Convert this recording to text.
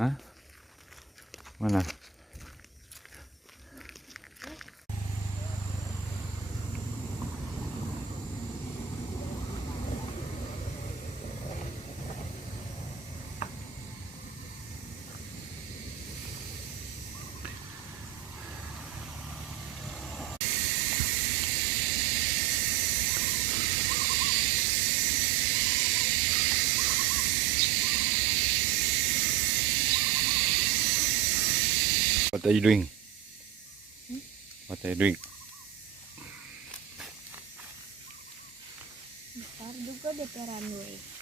Hah? Mana? What are you doing? What are you doing? Ntar juga DP runway.